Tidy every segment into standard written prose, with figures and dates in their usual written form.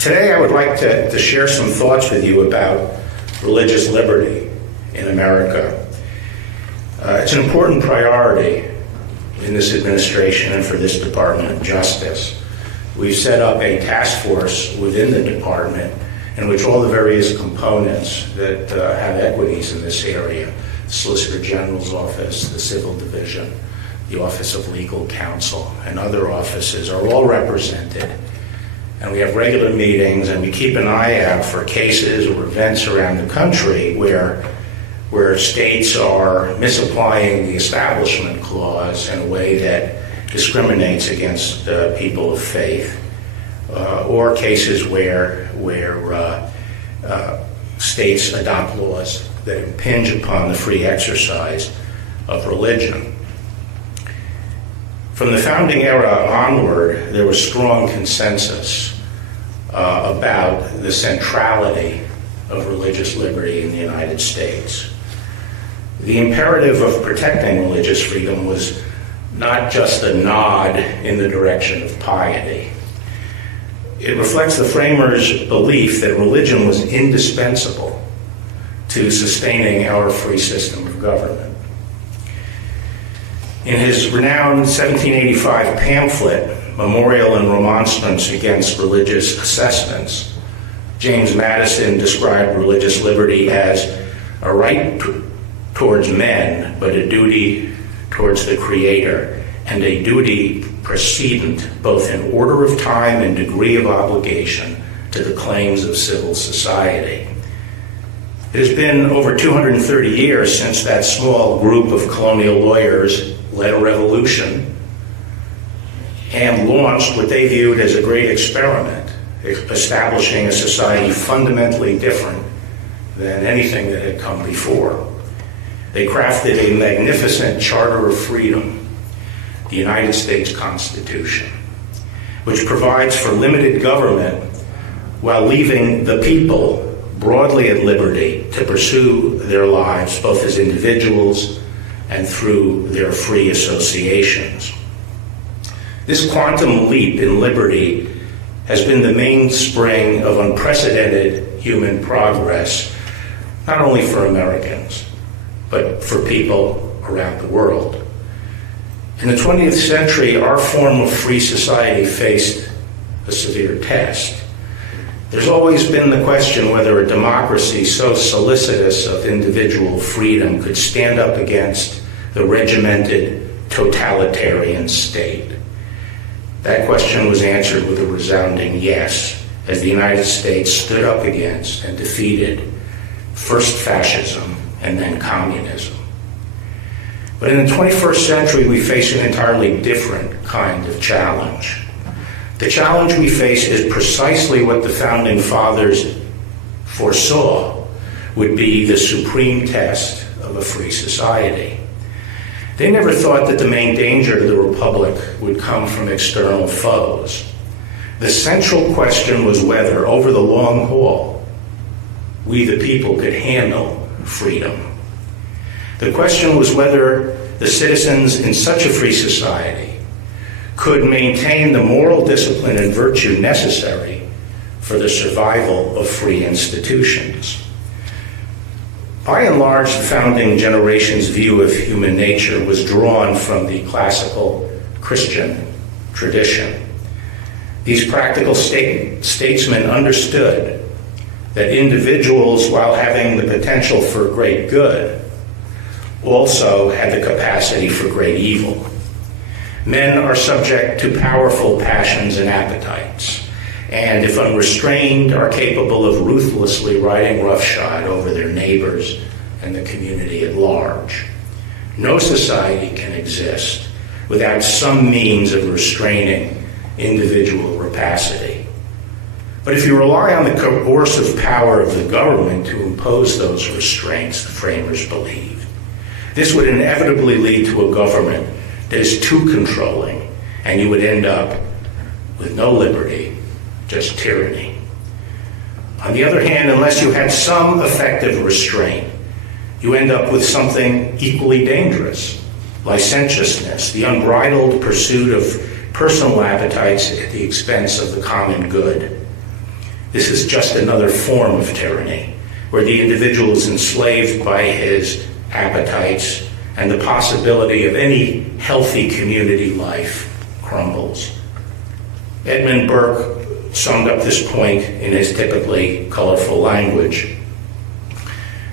Today I would like to share some thoughts with you about religious liberty in America. It's an important priority in this administration and for this Department of Justice. We've set up a task force within the department in which all the various components that have equities in this area, the Solicitor General's Office, the Civil Division, the Office of Legal Counsel, and other offices are all represented. And we have regular meetings, and we keep an eye out for cases or events around the country where states are misapplying the Establishment Clause in a way that discriminates against people of faith, or cases where states adopt laws that impinge upon the free exercise of religion. From the founding era onward, there was strong consensus about the centrality of religious liberty in the United States. The imperative of protecting religious freedom was not just a nod in the direction of piety. It reflects the framers' belief that religion was indispensable to sustaining our free system of government. In his renowned 1785 pamphlet, Memorial and Remonstrance Against Religious Assessments, James Madison described religious liberty as a right towards men, but a duty towards the Creator, and a duty precedent both in order of time and degree of obligation to the claims of civil society. It has been over 230 years since that small group of colonial lawyers led a revolution and launched what they viewed as a great experiment, establishing a society fundamentally different than anything that had come before. They crafted a magnificent charter of freedom, the United States Constitution, which provides for limited government while leaving the people broadly at liberty to pursue their lives both as individuals and through their free associations. This quantum leap in liberty has been the mainspring of unprecedented human progress, not only for Americans, but for people around the world. In the 20th century, our form of free society faced a severe test. There's always been the question whether a democracy so solicitous of individual freedom could stand up against the regimented totalitarian state. That question was answered with a resounding yes, as the United States stood up against and defeated first fascism and then communism. But in the 21st century, we face an entirely different kind of challenge. The challenge we face is precisely what the Founding Fathers foresaw would be the supreme test of a free society. They never thought that the main danger to the Republic would come from external foes. The central question was whether, over the long haul, we the people could handle freedom. The question was whether the citizens in such a free society could maintain the moral discipline and virtue necessary for the survival of free institutions. By and large, the founding generation's view of human nature was drawn from the classical Christian tradition. These practical statesmen understood that individuals, while having the potential for great good, also had the capacity for great evil. Men are subject to powerful passions and appetites, and if unrestrained, are capable of ruthlessly riding roughshod over their neighbors and the community at large. No society can exist without some means of restraining individual rapacity. But if you rely on the coercive power of the government to impose those restraints, the framers believed, this would inevitably lead to a government that is too controlling, and you would end up with no liberty, just tyranny. On the other hand, unless you had some effective restraint, you end up with something equally dangerous: licentiousness, the unbridled pursuit of personal appetites at the expense of the common good. This is just another form of tyranny, where the individual is enslaved by his appetites and the possibility of any healthy community life crumbles. Edmund Burke summed up this point in his typically colorful language.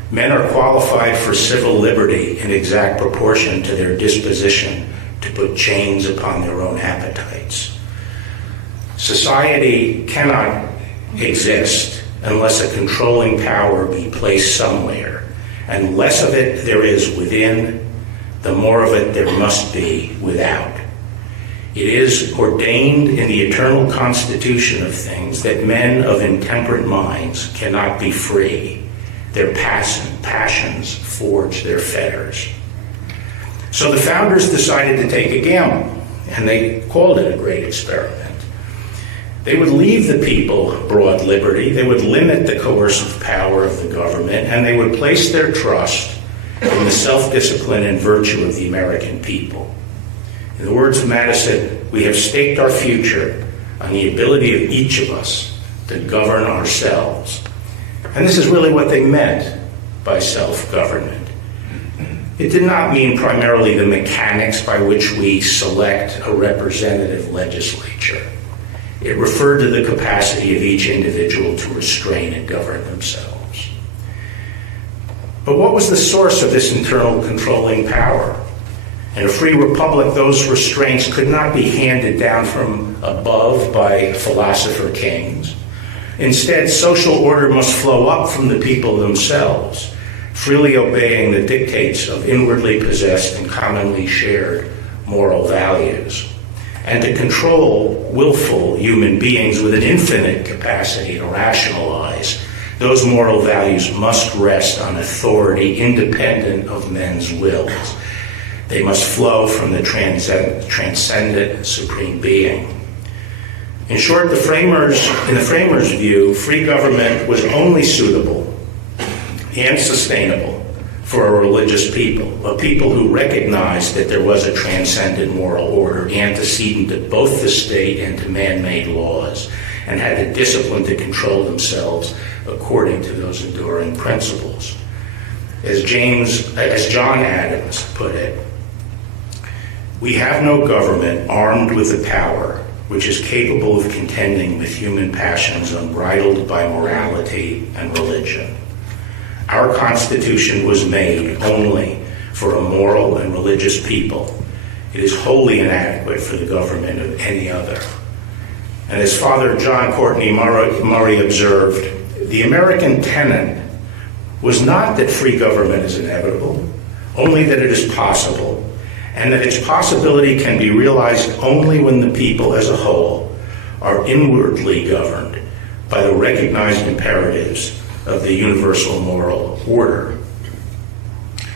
Men are qualified for civil liberty in exact proportion to their disposition to put chains upon their own appetites. Society cannot exist unless a controlling power be placed somewhere, and less of it there is within, the more of it there must be without. It is ordained in the eternal constitution of things that men of intemperate minds cannot be free. Their passions forge their fetters. So the founders decided to take a gamble, and they called it a great experiment. They would leave the people broad liberty, they would limit the coercive power of the government, and they would place their trust in the self-discipline and virtue of the American people. In the words of Madison, we have staked our future on the ability of each of us to govern ourselves. And this is really what they meant by self-government. It did not mean primarily the mechanics by which we select a representative legislature. It referred to the capacity of each individual to restrain and govern themselves. But what was the source of this internal controlling power? In a free republic, those restraints could not be handed down from above by philosopher kings. Instead, social order must flow up from the people themselves, freely obeying the dictates of inwardly possessed and commonly shared moral values. And to control willful human beings with an infinite capacity to rationalize, those moral values must rest on authority independent of men's wills. They must flow from the transcendent supreme being. In short, in the framers' view, free government was only suitable and sustainable for a religious people, a people who recognized that there was a transcendent moral order antecedent to both the state and to man-made laws, and had the discipline to control themselves according to those enduring principles. As John Adams put it, we have no government armed with the power which is capable of contending with human passions unbridled by morality and religion. Our Constitution was made only for a moral and religious people. It is wholly inadequate for the government of any other. And as Father John Courtney Murray observed, the American tenet was not that free government is inevitable, only that it is possible, and that its possibility can be realized only when the people as a whole are inwardly governed by the recognized imperatives of the universal moral order.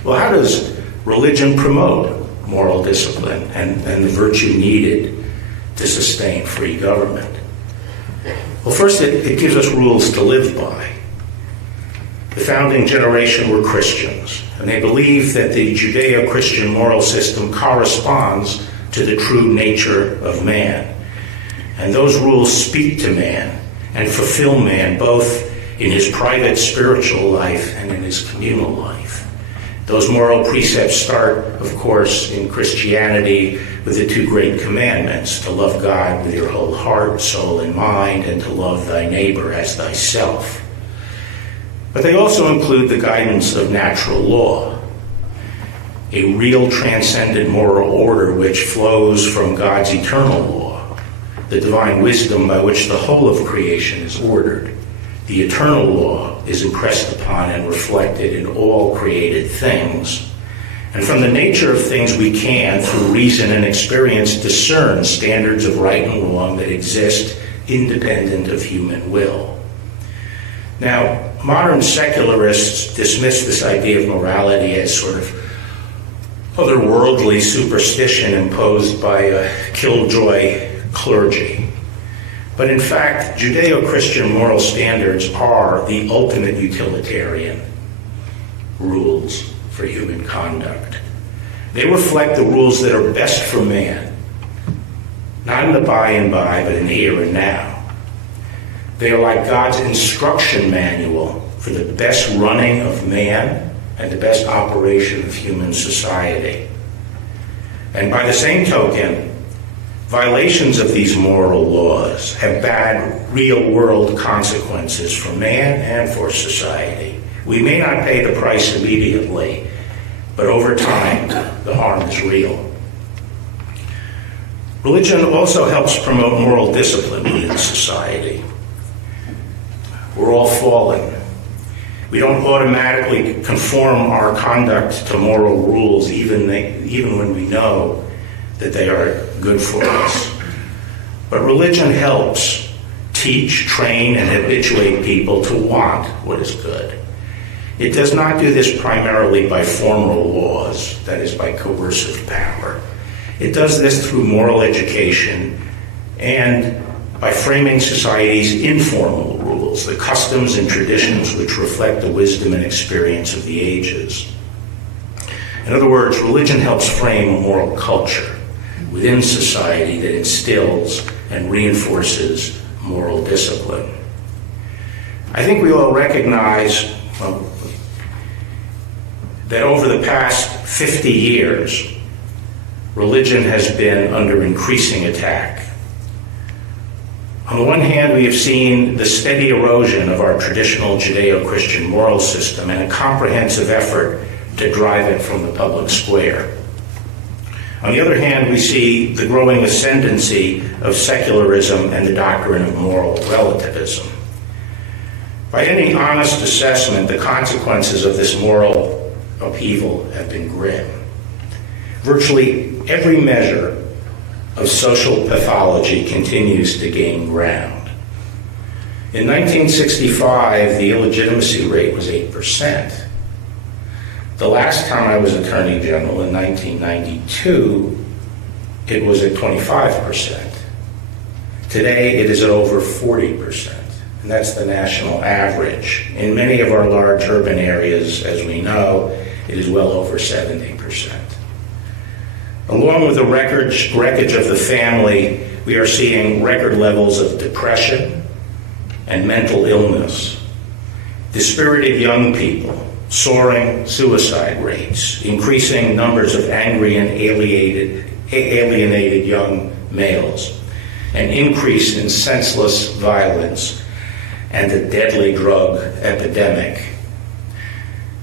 Well, how does religion promote moral discipline and the virtue needed to sustain free government? Well, first, it gives us rules to live by. The founding generation were Christians, and they believed that the Judeo-Christian moral system corresponds to the true nature of man. And those rules speak to man and fulfill man both in his private spiritual life and in his communal life. Those moral precepts start, of course, in Christianity with the two great commandments, to love God with your whole heart, soul, and mind, and to love thy neighbor as thyself. But they also include the guidance of natural law, a real transcendent moral order which flows from God's eternal law, the divine wisdom by which the whole of creation is ordered. The eternal law is impressed upon and reflected in all created things. And from the nature of things we can, through reason and experience, discern standards of right and wrong that exist independent of human will. Now, modern secularists dismiss this idea of morality as sort of otherworldly superstition imposed by a killjoy clergy. But in fact, Judeo-Christian moral standards are the ultimate utilitarian rules for human conduct. They reflect the rules that are best for man, not in the by and by, but in the here and now. They are like God's instruction manual for the best running of man and the best operation of human society. And by the same token, violations of these moral laws have bad real-world consequences for man and for society. We may not pay the price immediately, but over time, the harm is real. Religion also helps promote moral discipline within society. We're all fallen. We don't automatically conform our conduct to moral rules, even when we know that they are good for us. But religion helps teach, train, and habituate people to want what is good. It does not do this primarily by formal laws, that is, by coercive power. It does this through moral education and by framing society's informal rules, the customs and traditions which reflect the wisdom and experience of the ages. In other words, religion helps frame a moral culture within society that instills and reinforces moral discipline. I think we all recognize that over the past 50 years, religion has been under increasing attack. On the one hand, we have seen the steady erosion of our traditional Judeo-Christian moral system and a comprehensive effort to drive it from the public square. On the other hand, we see the growing ascendancy of secularism and the doctrine of moral relativism. By any honest assessment, the consequences of this moral upheaval have been grim. Virtually every measure of social pathology continues to gain ground. In 1965, the illegitimacy rate was 8%. The last time I was Attorney General in 1992, it was at 25%. Today, it is at over 40%, and that's the national average. In many of our large urban areas, as we know, it is well over 70%. Along with the wreckage of the family, we are seeing record levels of depression and mental illness, dispirited young people, soaring suicide rates, increasing numbers of angry and alienated young males, an increase in senseless violence, and a deadly drug epidemic.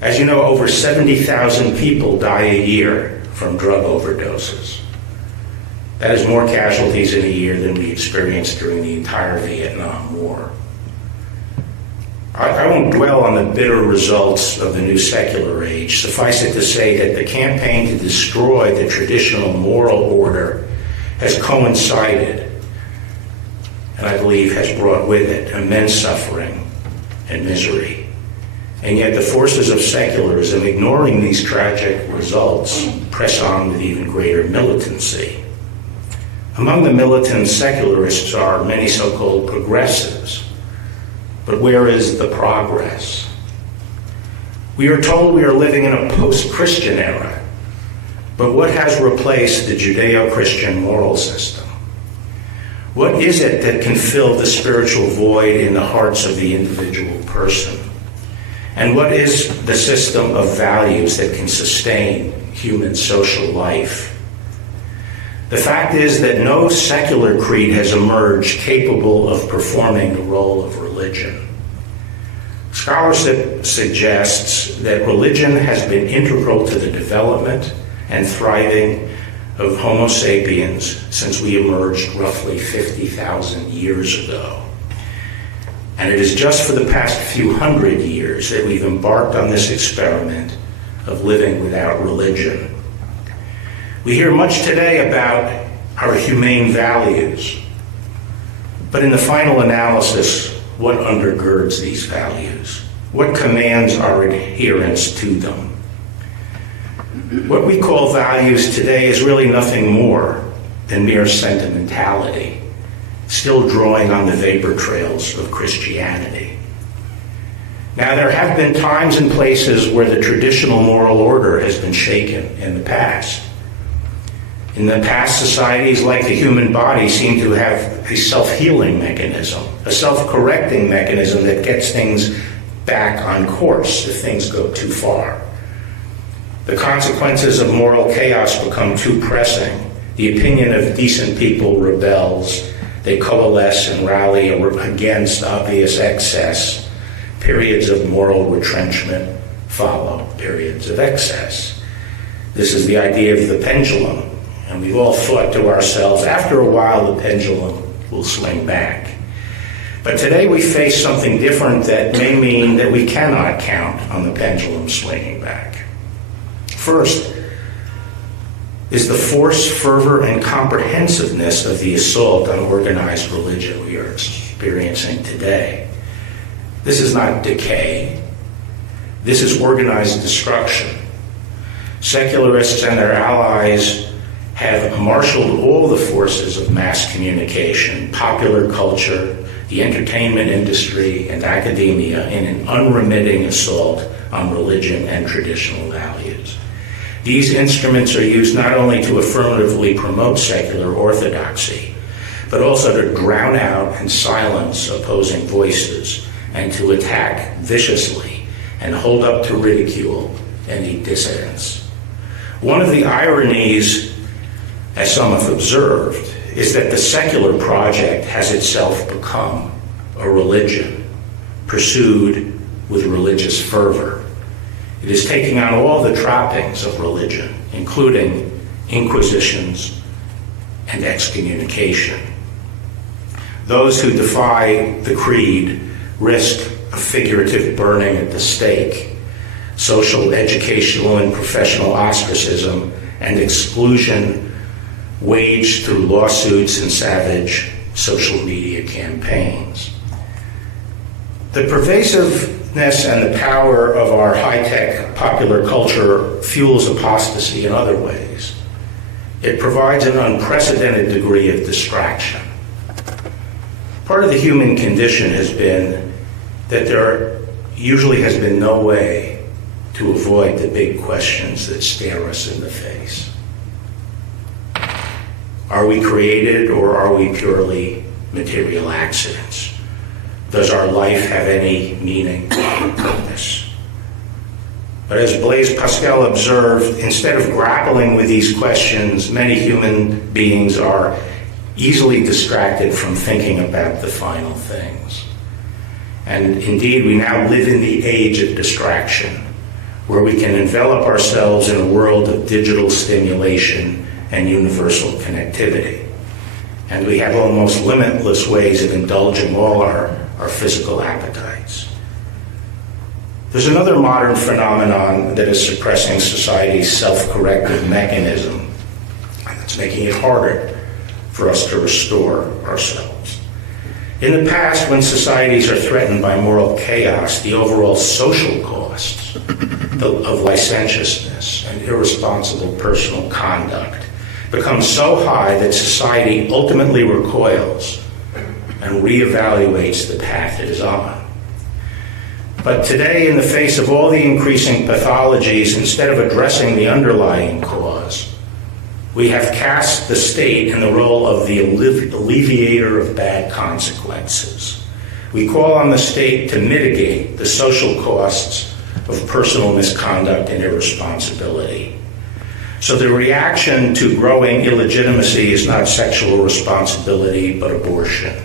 As you know, over 70,000 people die a year from drug overdoses. That is more casualties in a year than we experienced during the entire Vietnam War. I won't dwell on the bitter results of the new secular age. Suffice it to say that the campaign to destroy the traditional moral order has coincided, and I believe has brought with it immense suffering and misery. And yet the forces of secularism, ignoring these tragic results, press on with even greater militancy. Among the militant secularists are many so-called progressives. But where is the progress? We are told we are living in a post-Christian era. But what has replaced the Judeo-Christian moral system? What is it that can fill the spiritual void in the hearts of the individual person? And what is the system of values that can sustain human social life? The fact is that no secular creed has emerged capable of performing the role of religion. Scholarship suggests that religion has been integral to the development and thriving of Homo sapiens since we emerged roughly 50,000 years ago. And it is just for the past few hundred years that we've embarked on this experiment of living without religion. We hear much today about our humane values, but in the final analysis, what undergirds these values? What commands our adherence to them? What we call values today is really nothing more than mere sentimentality, still drawing on the vapor trails of Christianity. Now, there have been times and places where the traditional moral order has been shaken in the past. In the past, societies like the human body seem to have a self-healing mechanism, a self-correcting mechanism that gets things back on course if things go too far. The consequences of moral chaos become too pressing. The opinion of decent people rebels. They coalesce and rally against obvious excess. Periods of moral retrenchment follow periods of excess. This is the idea of the pendulum. And we've all thought to ourselves, after a while, the pendulum will swing back. But today we face something different that may mean that we cannot count on the pendulum swinging back. First is the force, fervor, and comprehensiveness of the assault on organized religion we are experiencing today. This is not decay. This is organized destruction. Secularists and their allies have marshaled all the forces of mass communication, popular culture, the entertainment industry, and academia in an unremitting assault on religion and traditional values. These instruments are used not only to affirmatively promote secular orthodoxy, but also to drown out and silence opposing voices and to attack viciously and hold up to ridicule any dissidents. One of the ironies, as some have observed, is that the secular project has itself become a religion pursued with religious fervor. It is taking on all the trappings of religion, including inquisitions and excommunication. Those who defy the creed risk a figurative burning at the stake, social, educational, and professional ostracism, and exclusion waged through lawsuits and savage social media campaigns. The pervasiveness and the power of our high-tech popular culture fuels apostasy in other ways. It provides an unprecedented degree of distraction. Part of the human condition has been that there usually has been no way to avoid the big questions that stare us in the face. Are we created, or are we purely material accidents? Does our life have any meaning and purpose? But as Blaise Pascal observed, instead of grappling with these questions, many human beings are easily distracted from thinking about the final things. And indeed, we now live in the age of distraction, where we can envelop ourselves in a world of digital stimulation and universal connectivity. And we have almost limitless ways of indulging all our physical appetites. There's another modern phenomenon that is suppressing society's self-corrective mechanism, and it's making it harder for us to restore ourselves. In the past, when societies are threatened by moral chaos, the overall social costs of licentiousness and irresponsible personal conduct become so high that society ultimately recoils and reevaluates the path it is on. But today, in the face of all the increasing pathologies, instead of addressing the underlying cause, we have cast the state in the role of the alleviator of bad consequences. We call on the state to mitigate the social costs of personal misconduct and irresponsibility. So the reaction to growing illegitimacy is not sexual responsibility, but abortion.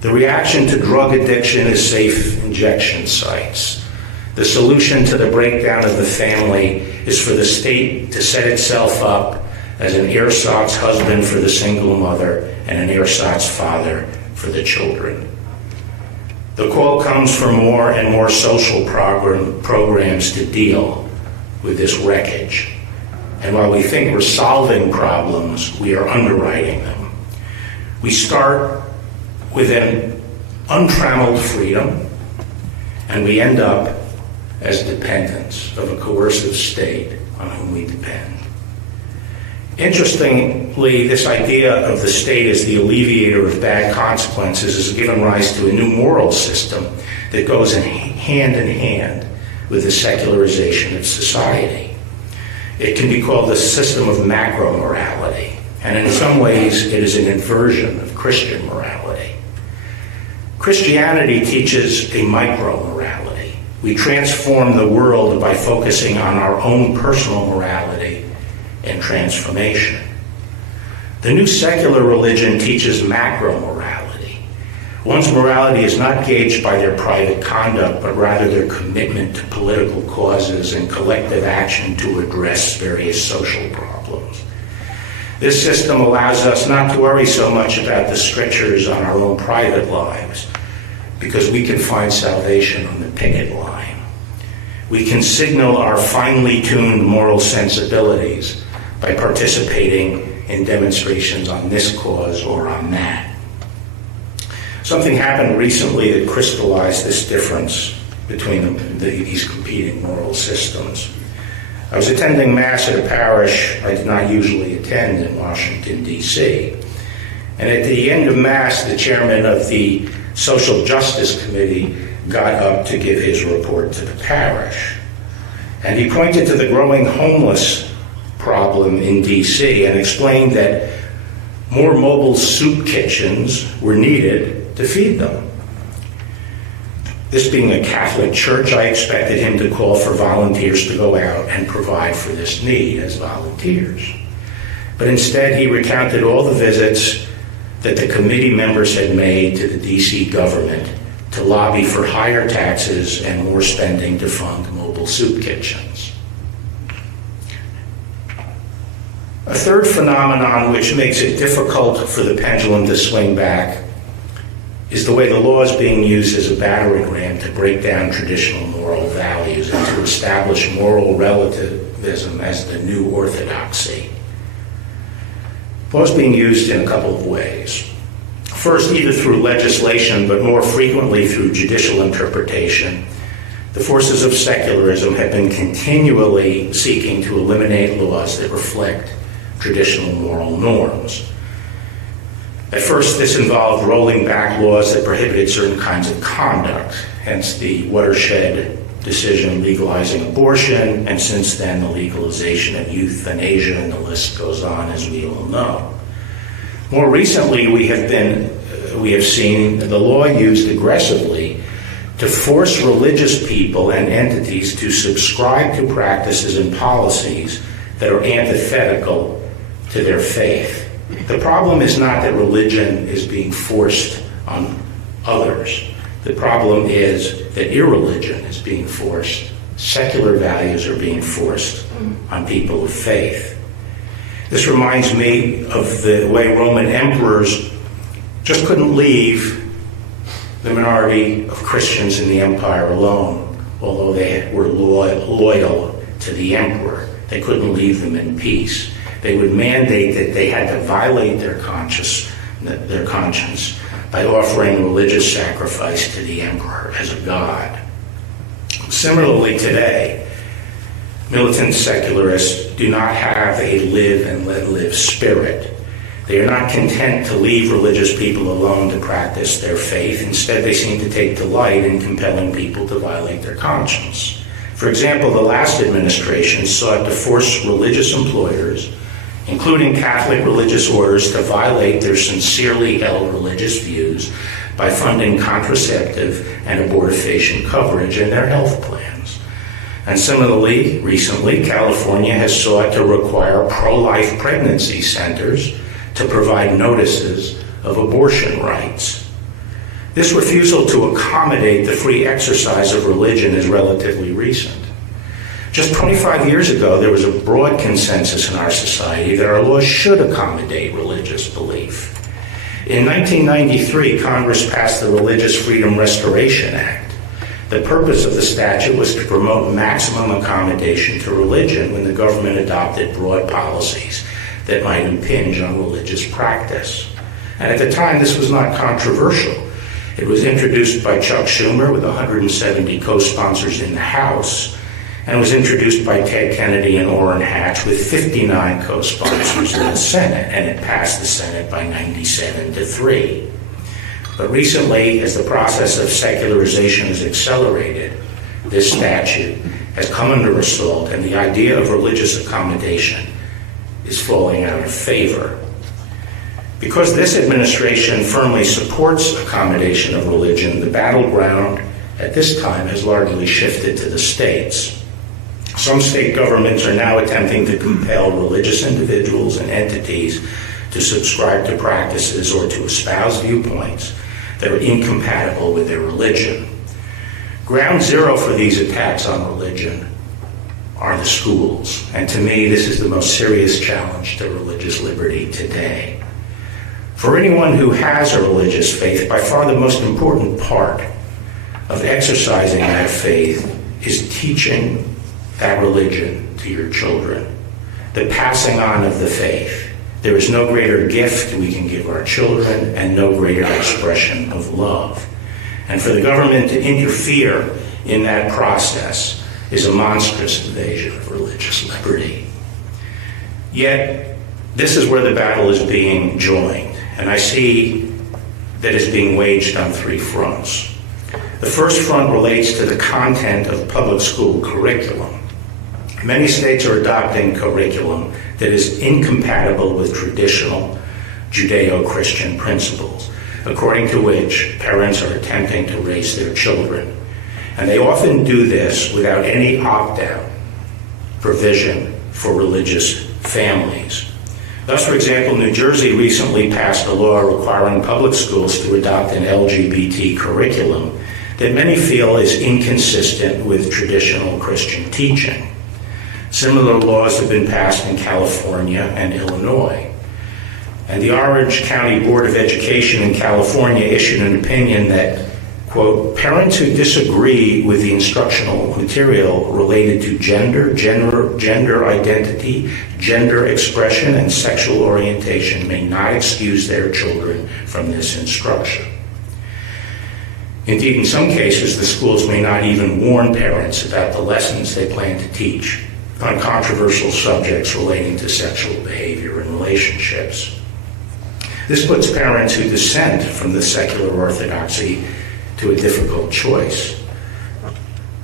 The reaction to drug addiction is safe injection sites. The solution to the breakdown of the family is for the state to set itself up as an ersatz husband for the single mother and an ersatz father for the children. The call comes for more and more social programs to deal with this wreckage. And while we think we're solving problems, we are underwriting them. We start with an untrammeled freedom, and we end up as dependents of a coercive state on whom we depend. Interestingly, this idea of the state as the alleviator of bad consequences has given rise to a new moral system that goes hand in hand with the secularization of society. It can be called the system of macro-morality, and in some ways it is an inversion of Christian morality. Christianity teaches a micro-morality. We transform the world by focusing on our own personal morality and transformation. The new secular religion teaches macro-morality. One's morality is not gauged by their private conduct, but rather their commitment to political causes and collective action to address various social problems. This system allows us not to worry so much about the strictures on our own private lives, because we can find salvation on the picket line. We can signal our finely tuned moral sensibilities by participating in demonstrations on this cause or on that. Something happened recently that crystallized this difference between these competing moral systems. I was attending Mass at a parish I did not usually attend in Washington, D.C. And at the end of Mass, the chairman of the Social Justice Committee got up to give his report to the parish. And he pointed to the growing homeless problem in D.C. and explained that more mobile soup kitchens were needed to feed them. This being a Catholic church, I expected him to call for volunteers to go out and provide for this need as volunteers. But instead, he recounted all the visits that the committee members had made to the D.C. government to lobby for higher taxes and more spending to fund mobile soup kitchens. A third phenomenon which makes it difficult for the pendulum to swing back is the way the law is being used as a battering ram to break down traditional moral values and to establish moral relativism as the new orthodoxy. Law is being used in a couple of ways. First, either through legislation, but more frequently through judicial interpretation, the forces of secularism have been continually seeking to eliminate laws that reflect traditional moral norms. At first, this involved rolling back laws that prohibited certain kinds of conduct, hence the watershed decision legalizing abortion, and since then the legalization of euthanasia, and the list goes on, as we all know. More recently, we have seen the law used aggressively to force religious people and entities to subscribe to practices and policies that are antithetical to their faith. The problem is not that religion is being forced on others. The problem is that irreligion is being forced. Secular values are being forced on people of faith. This reminds me of the way Roman emperors just couldn't leave the minority of Christians in the empire alone, although they were loyal to the emperor. They couldn't leave them in peace. They would mandate that they had to violate their conscience by offering religious sacrifice to the emperor as a god. Similarly today, militant secularists do not have a live and let live spirit. They are not content to leave religious people alone to practice their faith. Instead, they seem to take delight in compelling people to violate their conscience. For example, the last administration sought to force religious employers, including Catholic religious orders, to violate their sincerely held religious views by funding contraceptive and abortifacient coverage in their health plans. And similarly, recently, California has sought to require pro-life pregnancy centers to provide notices of abortion rights. This refusal to accommodate the free exercise of religion is relatively recent. Just 25 years ago, there was a broad consensus in our society that our laws should accommodate religious belief. In 1993, Congress passed the Religious Freedom Restoration Act. The purpose of the statute was to promote maximum accommodation to religion when the government adopted broad policies that might impinge on religious practice. And at the time, this was not controversial. It was introduced by Chuck Schumer with 170 co-sponsors in the House, and was introduced by Ted Kennedy and Orrin Hatch with 59 co-sponsors in the Senate, and it passed the Senate by 97-3. But recently, as the process of secularization has accelerated, this statute has come under assault, and the idea of religious accommodation is falling out of favor. Because this administration firmly supports accommodation of religion, the battleground at this time has largely shifted to the states. Some state governments are now attempting to compel religious individuals and entities to subscribe to practices or to espouse viewpoints that are incompatible with their religion. Ground zero for these attacks on religion are the schools, and to me this is the most serious challenge to religious liberty today. For anyone who has a religious faith, by far the most important part of exercising that faith is teaching that religion to your children, the passing on of the faith. There is no greater gift we can give our children and no greater expression of love. And for the government to interfere in that process is a monstrous invasion of religious liberty. Yet, this is where the battle is being joined, and I see that it's being waged on three fronts. The first front relates to the content of public school curriculum. Many states are adopting curriculum that is incompatible with traditional Judeo-Christian principles, according to which parents are attempting to raise their children. And they often do this without any opt-out provision for religious families. Thus, for example, New Jersey recently passed a law requiring public schools to adopt an LGBT curriculum that many feel is inconsistent with traditional Christian teaching. Similar laws have been passed in California and Illinois. And the Orange County Board of Education in California issued an opinion that, quote, parents who disagree with the instructional material related to gender identity, gender expression, and sexual orientation may not excuse their children from this instruction. Indeed, in some cases, the schools may not even warn parents about the lessons they plan to teach on controversial subjects relating to sexual behavior and relationships. This puts parents who dissent from the secular orthodoxy to a difficult choice.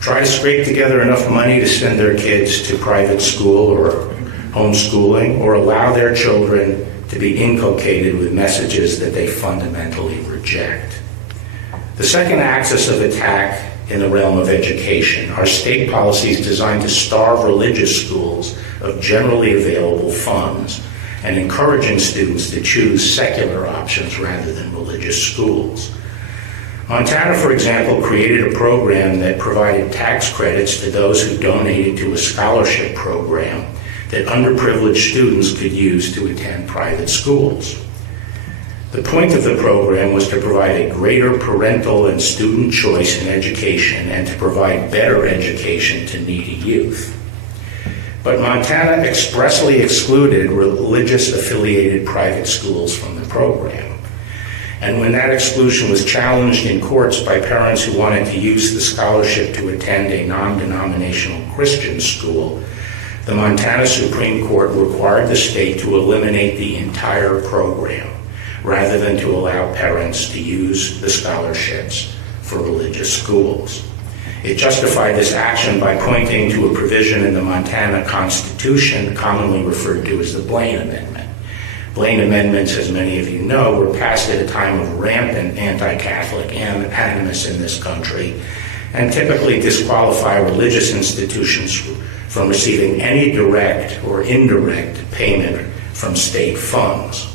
Try to scrape together enough money to send their kids to private school or homeschooling, or allow their children to be inculcated with messages that they fundamentally reject. The second axis of attack in the realm of education are state policies designed to starve religious schools of generally available funds and encouraging students to choose secular options rather than religious schools. Montana, for example, created a program that provided tax credits to those who donated to a scholarship program that underprivileged students could use to attend private schools. The point of the program was to provide a greater parental and student choice in education and to provide better education to needy youth. But Montana expressly excluded religious-affiliated private schools from the program. And when that exclusion was challenged in courts by parents who wanted to use the scholarship to attend a non-denominational Christian school, the Montana Supreme Court required the state to eliminate the entire program, rather than to allow parents to use the scholarships for religious schools. It justified this action by pointing to a provision in the Montana Constitution commonly referred to as the Blaine Amendment. Blaine amendments, as many of you know, were passed at a time of rampant anti-Catholic animus in this country and typically disqualify religious institutions from receiving any direct or indirect payment from state funds.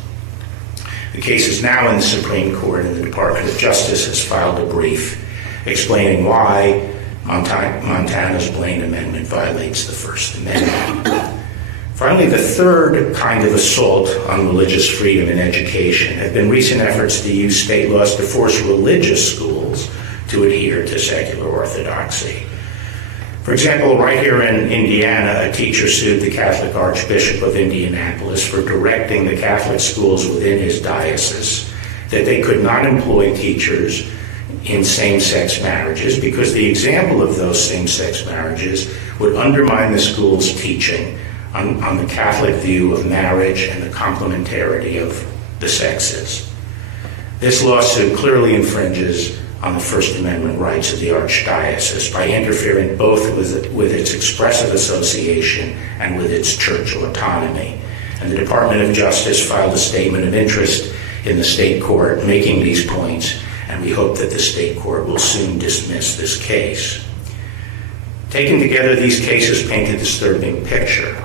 The case is now in the Supreme Court, and the Department of Justice has filed a brief explaining why Montana's Blaine Amendment violates the First Amendment. Finally, the third kind of assault on religious freedom in education have been recent efforts to use state laws to force religious schools to adhere to secular orthodoxy. For example, right here in Indiana, a teacher sued the Catholic Archbishop of Indianapolis for directing the Catholic schools within his diocese that they could not employ teachers in same-sex marriages because the example of those same-sex marriages would undermine the school's teaching on the Catholic view of marriage and the complementarity of the sexes. This lawsuit clearly infringes on the First Amendment rights of the Archdiocese by interfering both with its expressive association and with its church autonomy. And the Department of Justice filed a statement of interest in the state court making these points, and we hope that the state court will soon dismiss this case. Taken together, these cases paint a disturbing picture.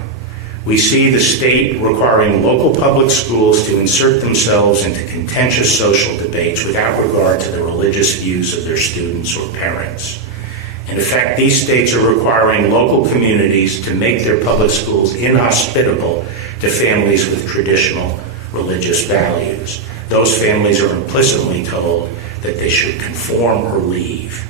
We see the state requiring local public schools to insert themselves into contentious social debates without regard to the religious views of their students or parents. In effect, these states are requiring local communities to make their public schools inhospitable to families with traditional religious values. Those families are implicitly told that they should conform or leave.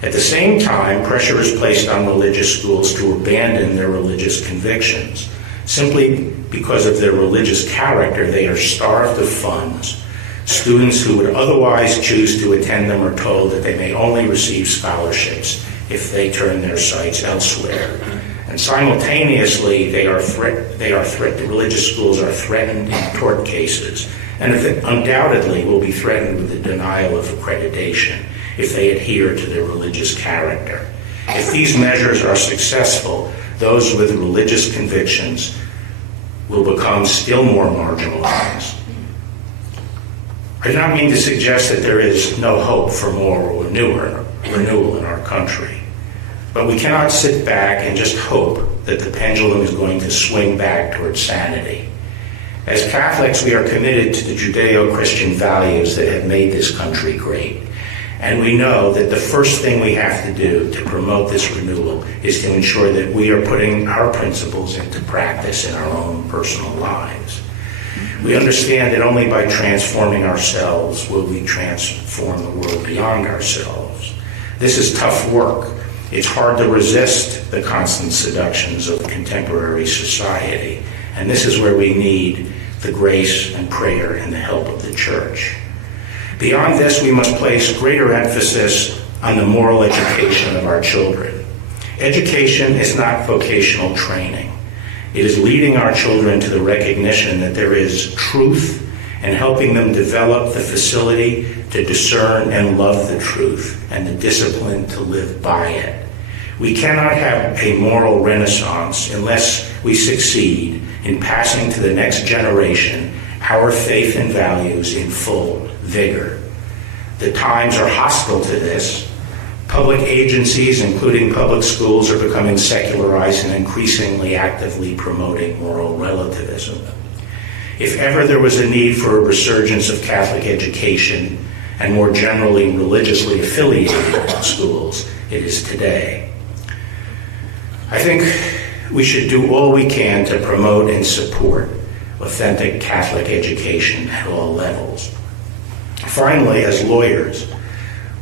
At the same time, pressure is placed on religious schools to abandon their religious convictions. Simply because of their religious character, they are starved of funds. Students who would otherwise choose to attend them are told that they may only receive scholarships if they turn their sights elsewhere. And simultaneously, the religious schools are threatened in tort cases, and undoubtedly will be threatened with the denial of accreditation if they adhere to their religious character. If these measures are successful, those with religious convictions will become still more marginalized. I do not mean to suggest that there is no hope for moral renewal in our country, but we cannot sit back and just hope that the pendulum is going to swing back towards sanity. As Catholics, we are committed to the Judeo-Christian values that have made this country great. And we know that the first thing we have to do to promote this renewal is to ensure that we are putting our principles into practice in our own personal lives. We understand that only by transforming ourselves will we transform the world beyond ourselves. This is tough work. It's hard to resist the constant seductions of contemporary society. And this is where we need the grace and prayer and the help of the Church. Beyond this, we must place greater emphasis on the moral education of our children. Education is not vocational training. It is leading our children to the recognition that there is truth and helping them develop the facility to discern and love the truth and the discipline to live by it. We cannot have a moral renaissance unless we succeed in passing to the next generation our faith and values in full vigor. The times are hostile to this. Public agencies, including public schools, are becoming secularized and increasingly actively promoting moral relativism. If ever there was a need for a resurgence of Catholic education and more generally religiously affiliated schools, it is today. I think we should do all we can to promote and support authentic Catholic education at all levels. Finally, as lawyers,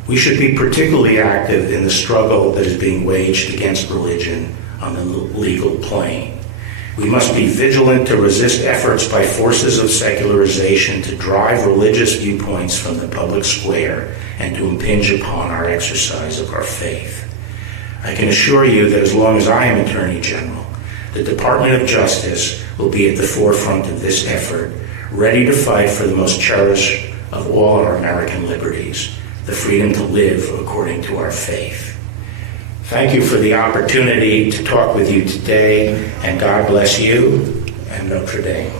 we should be particularly active in the struggle that is being waged against religion on the legal plane. We must be vigilant to resist efforts by forces of secularization to drive religious viewpoints from the public square and to impinge upon our exercise of our faith. I can assure you that as long as I am Attorney General, the Department of Justice will be at the forefront of this effort, ready to fight for the most cherished of all our American liberties, the freedom to live according to our faith. Thank you for the opportunity to talk with you today, and God bless you and Notre Dame.